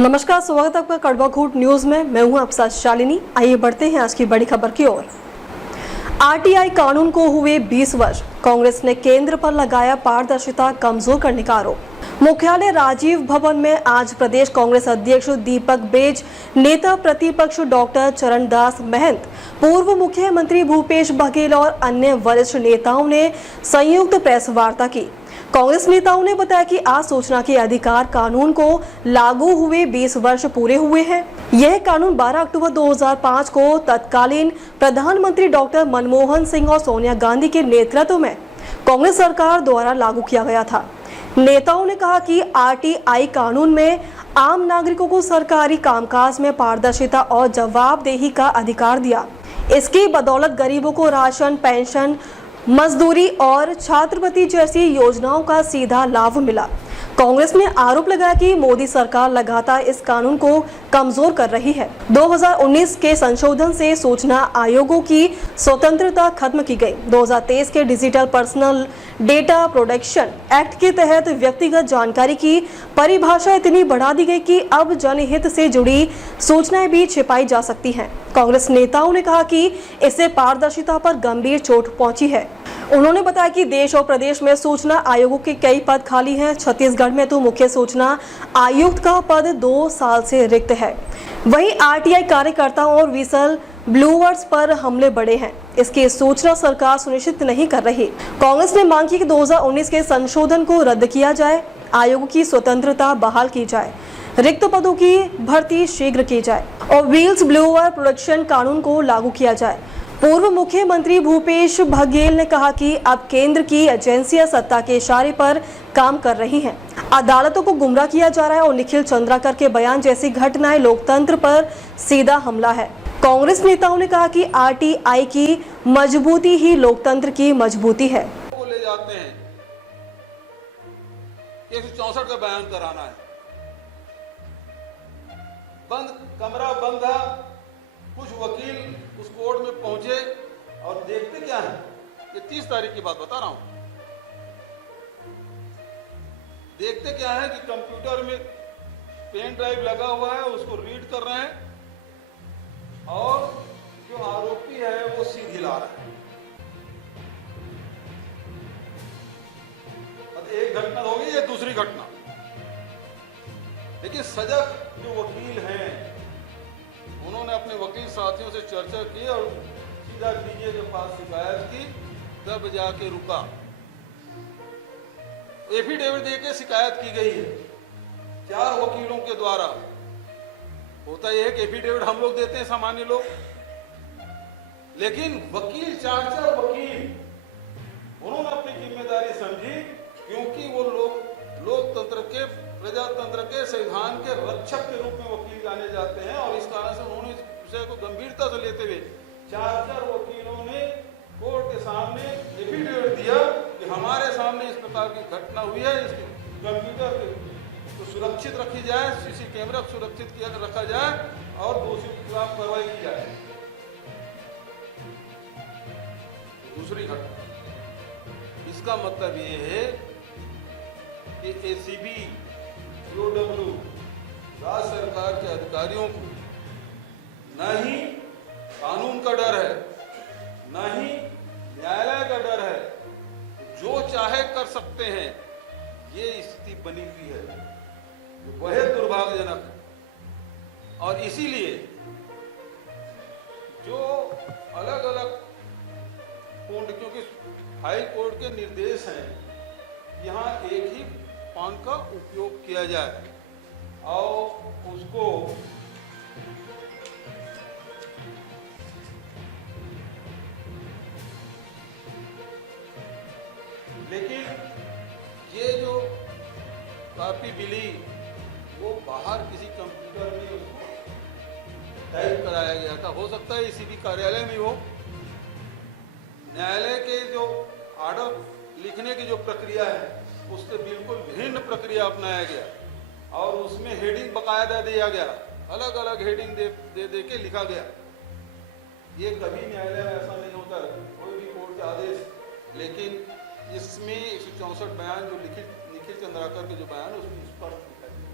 नमस्कार, स्वागत है आपका कड़वा घूट न्यूज में। मैं हूं आपके साथ शालिनी। आइए बढ़ते हैं आज की बड़ी खबर की ओर। आरटीआई कानून को हुए 20 वर्ष, कांग्रेस ने केंद्र पर लगाया पारदर्शिता कमजोर करने का आरोप। मुख्यालय राजीव भवन में आज प्रदेश कांग्रेस अध्यक्ष दीपक बेज, नेता प्रतिपक्ष डॉक्टर चरणदास महंत, पूर्व मुख्यमंत्री भूपेश बघेल और अन्य वरिष्ठ नेताओं ने संयुक्त प्रेस वार्ता की। कांग्रेस नेताओं ने बताया कि आज सूचना के अधिकार कानून को लागू हुए 20 वर्ष पूरे हुए हैं। यह कानून 12 अक्टूबर 2005 को तत्कालीन प्रधानमंत्री डॉक्टर मनमोहन सिंह और सोनिया गांधी के नेतृत्व में कांग्रेस सरकार द्वारा लागू किया गया था। नेताओं ने कहा कि आरटीआई कानून में आम नागरिकों को सरकारी कामकाज में पारदर्शिता और जवाबदेही का अधिकार दिया। इसकी बदौलत गरीबों को राशन, पेंशन, मजदूरी और छात्रवृत्ति जैसी योजनाओं का सीधा लाभ मिला। कांग्रेस ने आरोप लगाया कि मोदी सरकार लगातार इस कानून को कमजोर कर रही है। 2019 के संशोधन से सूचना आयोगों की स्वतंत्रता खत्म की गई। 2023 के digital personal data protection act के तहत व्यक्तिगत जानकारी की परिभाषा इतनी बढ़ा दी गई कि अब जनहित से जुड़ी सूचनाएं भी छिपाई जा सकती हैं। कांग्रेस नेताओं ने कहा कि इससे पारदर्शिता पर गंभीर चोट पहुंची है। उन्होंने बताया कि देश और प्रदेश में सूचना आयोगों के कई पद खाली हैं। छत्तीसगढ़ में तो मुख्य सूचना आयुक्त का पद 2 साल से रिक्त है। वहीं आरटीआई कार्यकर्ताओं और विसल ब्लूवर्स पर हमले बढ़े हैं। इसकी सूचना सरकार सुनिश्चित नहीं कर रही। कांग्रेस ने मांग की कि 2019 के संशोधन को रद्द किया जाए, आयोग की स्वतंत्रता बहाल की जाए, रिक्त पदों की भर्ती शीघ्र की जाए और व्हील्स ब्लोअर प्रोटेक्शन कानून को लागू किया जाए। पूर्व मुख्यमंत्री भूपेश बघेल ने कहा कि अब केंद्र की एजेंसियां सत्ता के इशारे पर काम कर रही हैं। अदालतों को गुमराह किया जा रहा है और निखिल चंद्राकर के बयान जैसी घटनाएं लोकतंत्र पर सीधा हमला है। कांग्रेस नेताओं ने कहा कि आरटीआई की मजबूती ही लोकतंत्र की मजबूती है। वो ले जाते हैं 164 का बयान कराना है, बंद कमरा बंद है। कुछ वकील उस कोर्ट में पहुंचे और देखते क्या है, ये 30 तारीख की बात बता रहा हूं, देखते क्या है कि कंप्यूटर में पेन ड्राइव लगा हुआ है, उसको रीड कर रहे हैं और जो आरोपी है वो सीधी ला रहा है। एक घटना होगी, ये दूसरी घटना। लेकिन सजग जो वकील हैं उन्होंने अपने वकील साथियों से चर्चा की और सीधा डीजे के पास शिकायत की, तब जाके रुका। एफिडेविट देके शिकायत की गई है 4 वकीलों के द्वारा। होता यह है कि एफिडेविट हम लोग देते हैं सामान्य लोग, लेकिन वकील 4 वकील उन्होंने अपनी जिम्मेदारी समझी, क्योंकि वो लोकतंत्र के, प्रजातंत्र के, संविधान के रक्षक के रूप में वकील जाने जाते हैं। और इस कारण से उन्होंने इस विषय को गंभीरता से लेते हुए 4 वकीलों ने कोर्ट के सामने एफिडेविट दिया कि हमारे सामने इस प्रकार की घटना हुई है, इसके कंप्यूटर को सुरक्षित रखी जाए, सीसी कैमरा सुरक्षित किया रखा जाए और दोषियों के खिलाफ कार्रवाई की जाए। दूसरी घटना, इसका मतलब ये है कि एसीबी, ईओडब्ल्यू, राज्य सरकार के अधिकारियों को न ही कानून का डर है, न ही न्यायालय का डर है, जो चाहे कर सकते हैं। ये स्थिति बनी हुई है, वह दुर्भाग्यजनक है। और इसीलिए जो अलग अलग कोर्ट, क्योंकि हाई कोर्ट के निर्देश हैं, यहाँ एक ही पान का उपयोग किया जाए और उसको लेकिन ये जो कॉपी मिली वो बाहर किसी कंप्यूटर में उसको टाइप कराया गया था। हो सकता है इसी भी कार्यालय में हो। न्यायालय के जो ऑर्डर लिखने की जो प्रक्रिया है उससे बिल्कुल भिन्न प्रक्रिया अपनाया गया और उसमें हेडिंग बकायदा दिया गया, अलग अलग हेडिंग दे के लिखा गया। ये कभी न्यायालय में ऐसा नहीं होता, कोई भी कोर्ट का आदेश। लेकिन इसमें 164 बयान जो निखिल चंद्राकर के जो बयान उसमें स्पष्ट लिखा गया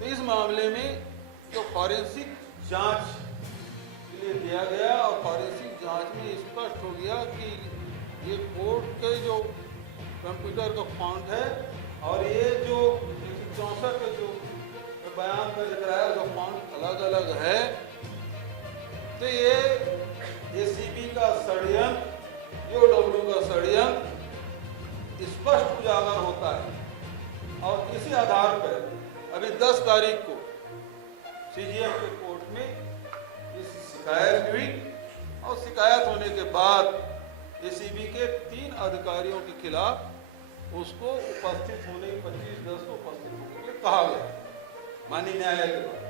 तो इस मामले में जो फॉरेंसिक जांच के लिए दिया गया और फॉरेंसिक जांच में स्पष्ट हो गया कि ये कोर्ट के जो कंप्यूटर का फॉन्ट है और ये जो 164 के जो बयान दर्ज कराया जो फॉन्ट अलग अलग है, तो ये एसीबी का षड्यंत्र, ईओडब्ल्यू का षड्यंत्र स्पष्ट उजागर होता है। और इसी आधार पर अभी 10 तारीख को सीजीएम के कोर्ट में इस शिकायत हुई और शिकायत होने के बाद एसीबी के 3 अधिकारियों के खिलाफ उसको उपस्थित होने 25/10 को उपस्थित होने के लिए कहा गया माननीय न्यायालय के द्वारा।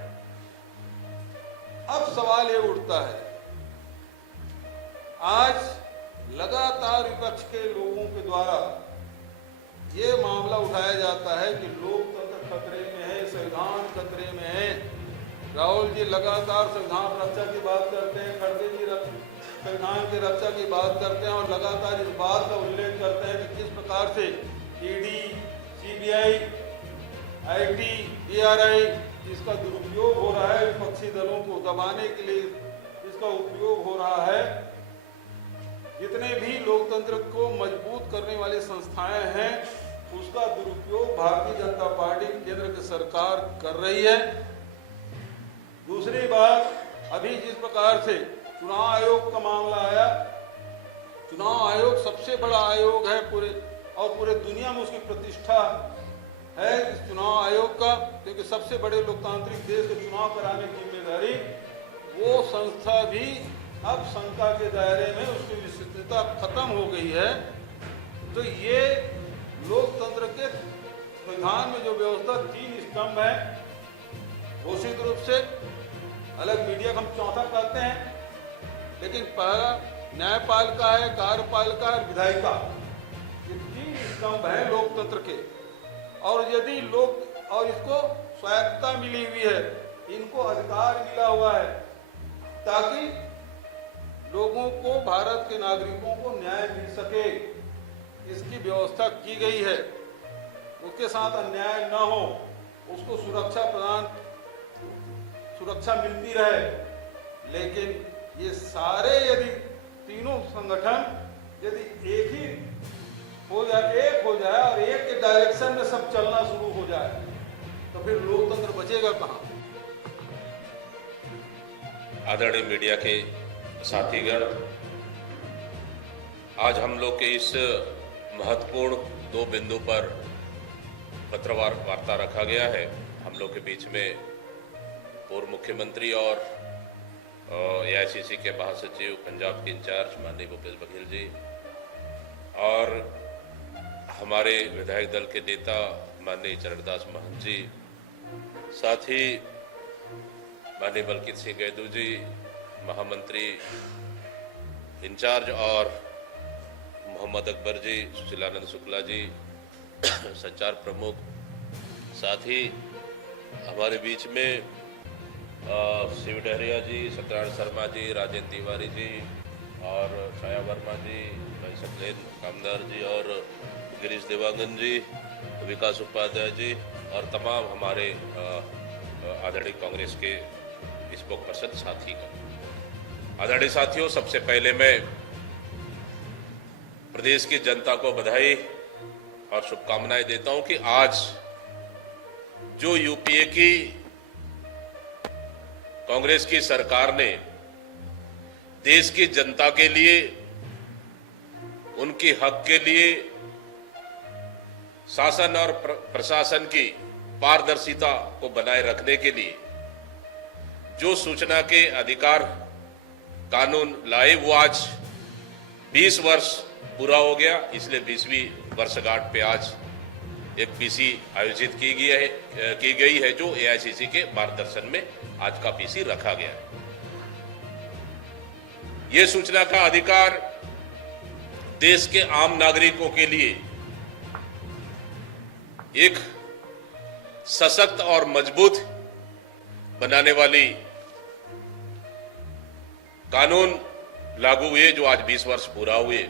अब सवाल ये उठता है, आज लगातार विपक्ष के लोगों के द्वारा ये मामला उठाया जाता है कि लोकतंत्र खतरे में है, संविधान खतरे में है। राहुल जी लगातार संविधान रक्षा की बात करते हैं, खड़गे जी संविधान की रक्षा की बात करते हैं और लगातार इस बात का उल्लेख करते हैं कि किस प्रकार से ईडी, सीबीआई, आईटी, डीआरआई इसका दुरुपयोग हो रहा है, विपक्षी दलों को दबाने के लिए इसका उपयोग हो रहा है। जितने भी लोकतंत्र को मजबूत करने वाली संस्थाएं हैं उसका दुरुपयोग भारतीय जनता पार्टी केंद्र की सरकार कर रही है। दूसरी बात, अभी जिस प्रकार से चुनाव आयोग का मामला आया, चुनाव आयोग सबसे बड़ा आयोग है पूरे दुनिया में उसकी प्रतिष्ठा है इस चुनाव आयोग का, क्योंकि सबसे बड़े लोकतांत्रिक देश के चुनाव कराने की जिम्मेदारी वो संस्था भी अब शंका के दायरे में उसकी विस्तृतता खत्म हो गई है। तो ये लोकतंत्र के संविधान में जो व्यवस्था 3 स्तंभ है, घोषित रूप से अलग मीडिया को हम चौथा कहते हैं, लेकिन पहला न्यायपालिका है, कार्यपालिका है, विधायिका, ये 3 स्तंभ है लोकतंत्र के। और यदि और इसको स्वायत्तता मिली हुई है, इनको अधिकार मिला हुआ है ताकि लोगों को, भारत के नागरिकों को न्याय मिल सके, इसकी व्यवस्था की गई है। उसके साथ अन्याय न हो, उसको सुरक्षा मिलती रहे। लेकिन ये सारे यदि तीनों संगठन यदि एक हो जाए और एक के डायरेक्शन में सब चलना शुरू हो जाए तो फिर लोकतंत्र बचेगा कहां। आदरणीय मीडिया के साथीगण, आज हम लोग के इस महत्वपूर्ण 2 बिंदु पर पत्रकार वार्ता रखा गया है। हम लोग के बीच में पूर्व मुख्यमंत्री और एआईसीसी के महासचिव पंजाब के इंचार्ज माननीय भूपेश बघेल जी और हमारे विधायक दल के नेता माननीय चरणदास महंत जी, साथ ही माननीय बलकीत सिंह गैदू जी, महामंत्री इंचार्ज, और मोहम्मद अकबर जी, सुशीलानंद शुक्ला जी संचार प्रमुख, साथ ही हमारे बीच में शिव डहरिया जी, सत्यनारायण शर्मा जी, राजेंद्र तिवारी जी और छाया वर्मा जी, भाई सतलेन कामदार जी और गिरीश देवांगन जी, विकास उपाध्याय जी और तमाम हमारे आदरणीय कांग्रेस के स्पोक पर्सन साथी का। आदरणीय साथियों, सबसे पहले मैं प्रदेश की जनता को बधाई और शुभकामनाएं देता हूं कि आज जो यूपीए की कांग्रेस की सरकार ने देश की जनता के लिए, उनके हक के लिए शासन और प्रशासन की पारदर्शिता को बनाए रखने के लिए जो सूचना के अधिकार कानून लाए, वो आज 20 वर्ष पूरा हो गया। इसलिए 20वीं वर्षगांठ पे आज एक पीसी आयोजित की गई है जो एआईसीसी के मार्गदर्शन में आज का पीसी रखा गया है। ये सूचना का अधिकार देश के आम नागरिकों के लिए एक सशक्त और मजबूत बनाने वाली कानून लागू हुए जो आज 20 वर्ष पूरा हुए।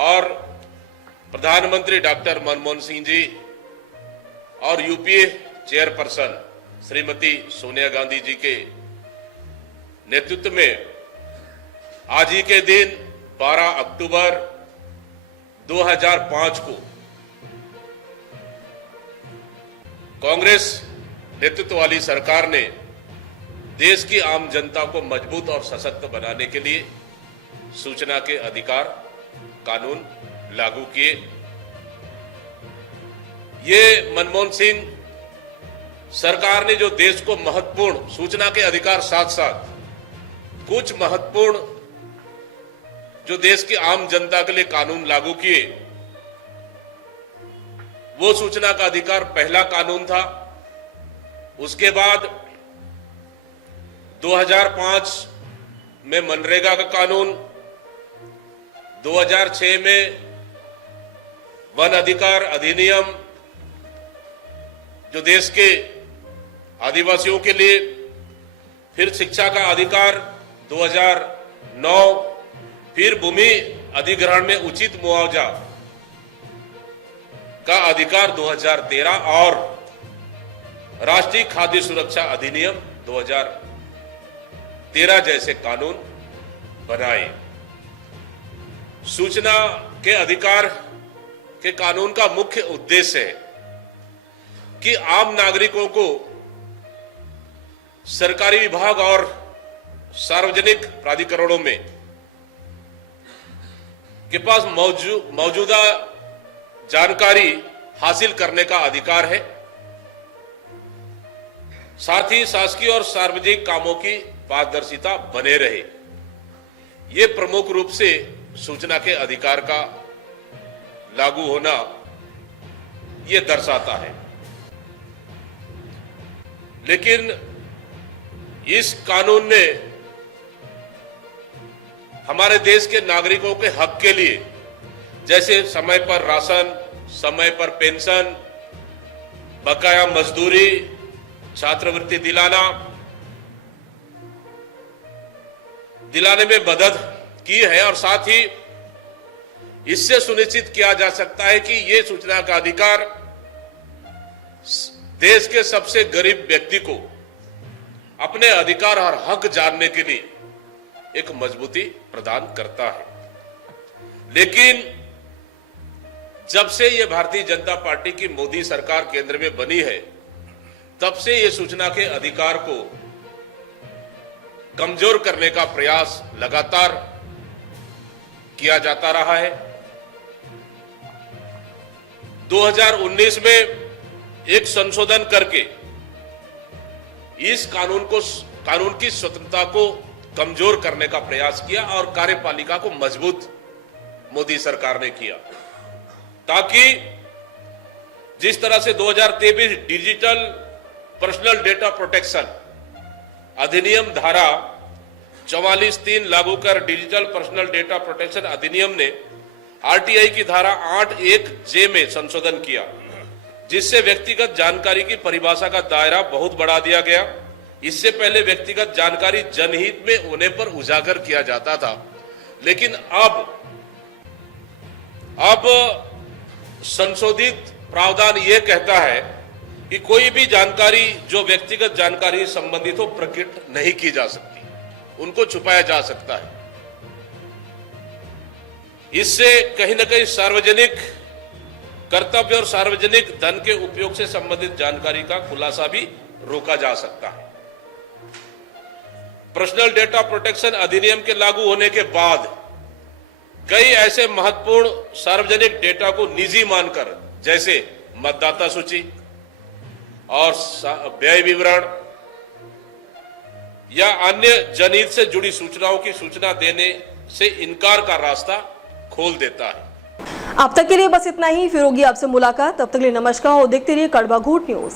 और प्रधानमंत्री डॉक्टर मनमोहन सिंह जी और यूपीए चेयरपर्सन श्रीमती सोनिया गांधी जी के नेतृत्व में आज ही के दिन 12 अक्टूबर 2005 को कांग्रेस नेतृत्व वाली सरकार ने देश की आम जनता को मजबूत और सशक्त बनाने के लिए सूचना के अधिकार कानून लागू किए। ये मनमोहन सिंह सरकार ने जो देश को महत्वपूर्ण सूचना के अधिकार साथ साथ कुछ महत्वपूर्ण जो देश की आम जनता के लिए कानून लागू किए, वो सूचना का अधिकार पहला कानून था। उसके बाद 2005 में मनरेगा का कानून, 2006 में वन अधिकार अधिनियम जो देश के आदिवासियों के लिए, फिर शिक्षा का अधिकार 2009, फिर भूमि अधिग्रहण में उचित मुआवजा का अधिकार 2013 और राष्ट्रीय खाद्य सुरक्षा अधिनियम 2013 जैसे कानून बनाए। सूचना के अधिकार के कानून का मुख्य उद्देश्य है कि आम नागरिकों को सरकारी विभाग और सार्वजनिक प्राधिकरणों में के पास मौजूदा जानकारी हासिल करने का अधिकार है। साथ ही शासकीय और सार्वजनिक कामों की पारदर्शिता बने रहे। ये प्रमुख रूप से सूचना के अधिकार का लागू होना ये दर्शाता है। लेकिन इस कानून ने हमारे देश के नागरिकों के हक के लिए, जैसे समय पर राशन, समय पर पेंशन, बकाया मजदूरी, छात्रवृत्ति दिलाने में मदद की है और साथ ही इससे सुनिश्चित किया जा सकता है कि ये सूचना का अधिकार देश के सबसे गरीब व्यक्ति को अपने अधिकार और हक जानने के लिए एक मजबूती प्रदान करता है। लेकिन जब से ये भारतीय जनता पार्टी की मोदी सरकार केंद्र में बनी है, तब से ये सूचना के अधिकार को कमजोर करने का प्रयास लगातार किया जाता रहा है। 2019 में एक संशोधन करके इस कानून की स्वतंत्रता को कमजोर करने का प्रयास किया और कार्यपालिका को मजबूत मोदी सरकार ने किया, ताकि जिस तरह से 2023 डिजिटल पर्सनल डेटा प्रोटेक्शन अधिनियम धारा 44(3) लागू कर डिजिटल पर्सनल डेटा प्रोटेक्शन अधिनियम ने आरटीआई की धारा 8(1)(j) में संशोधन किया, जिससे व्यक्तिगत जानकारी की परिभाषा का दायरा बहुत बढ़ा दिया गया। इससे पहले व्यक्तिगत जानकारी जनहित में होने पर उजागर किया जाता था, लेकिन अब संशोधित प्रावधान यह कहता है कि कोई भी जानकारी जो व्यक्तिगत जानकारी संबंधित हो प्रकट नहीं की जा सकती, उनको छुपाया जा सकता है। इससे कहीं न कहीं सार्वजनिक कर्तव्य और सार्वजनिक धन के उपयोग से संबंधित जानकारी का खुलासा भी रोका जा सकता है। पर्सनल डेटा प्रोटेक्शन अधिनियम के लागू होने के बाद कई ऐसे महत्वपूर्ण सार्वजनिक डेटा को निजी मानकर, जैसे मतदाता सूची और व्यय विवरण या अन्य जनहित से जुड़ी सूचनाओं की सूचना देने से इनकार का रास्ता खोल देता है। अब तक के लिए बस इतना ही। फिर होगी आपसे मुलाकात। तब तक के लिए नमस्कार और देखते रहिए कड़वा घूट न्यूज।